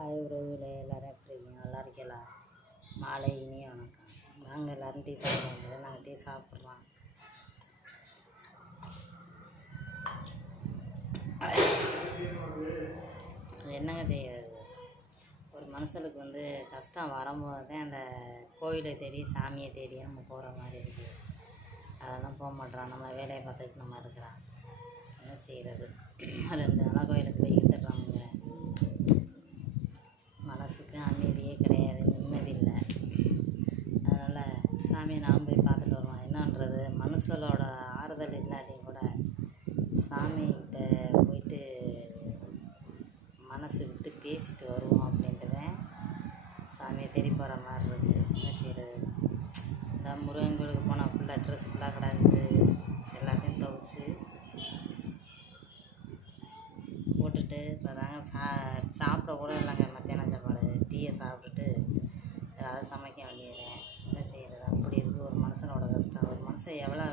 Hi உறவுகளே, எல்லோரும் எப்படி இருக்கீங்க? நல்லா இருக்கீங்களா? மாலை இனிய வணக்கம். நாங்கள் எல்லோரும் டீ சாப்பிடுவோம். நாங்கள் டீ சாப்பிட்றோம். என்னங்க செய்யாது, ஒரு மனுஷனுக்கு கஷ்டம் வரும்போது தான் அந்த கோயிலை தேடி சாமியை தேடி நம்ம போகிற மாதிரி இருக்குது. அதெல்லாம் போக மாட்டோம், நம்ம வேலையை பார்த்துட்டு நம்ம இருக்கிறோம். என்ன செய்கிறது? 2 நாளாக கோயிலுக்கு போய் தர்றாங்க. மனசுக்கு அமைதியே கிடையாது, நிம்மதி இல்லை. அதனால் சாமியை நாம் போய் பார்த்துட்டு வருவோம். என்னன்றது மனுஷனோட ஆறுதல் இல்லாட்டியும் கூட சாமிகிட்ட போயிட்டு மனசு விட்டு பேசிட்டு வருவோம் அப்படின்ட்டு தான் சாமியை தேடி போகிற மாதிரி இருக்குது. என்ன செய்கிறது? இந்த முருகன் கோயிலுக்கு போனால் ஃபுல்லாக ட்ரெஸ் ஃபுல்லாக கிடந்துச்சு, எல்லாத்தையும் துவைச்சி போட்டுட்டு இப்போ தாங்க சாப்பிட கூட இல்லைங்க. மத்தியானம் சாப்பாடு டீயை சாப்பிட்டுட்டு ஏதாவது சமைக்க வேண்டியது. என்ன செய்கிறது? அப்படி இருக்குது ஒரு மனுஷனோட கஷ்டம். ஒரு மனுஷன் எவ்வளோ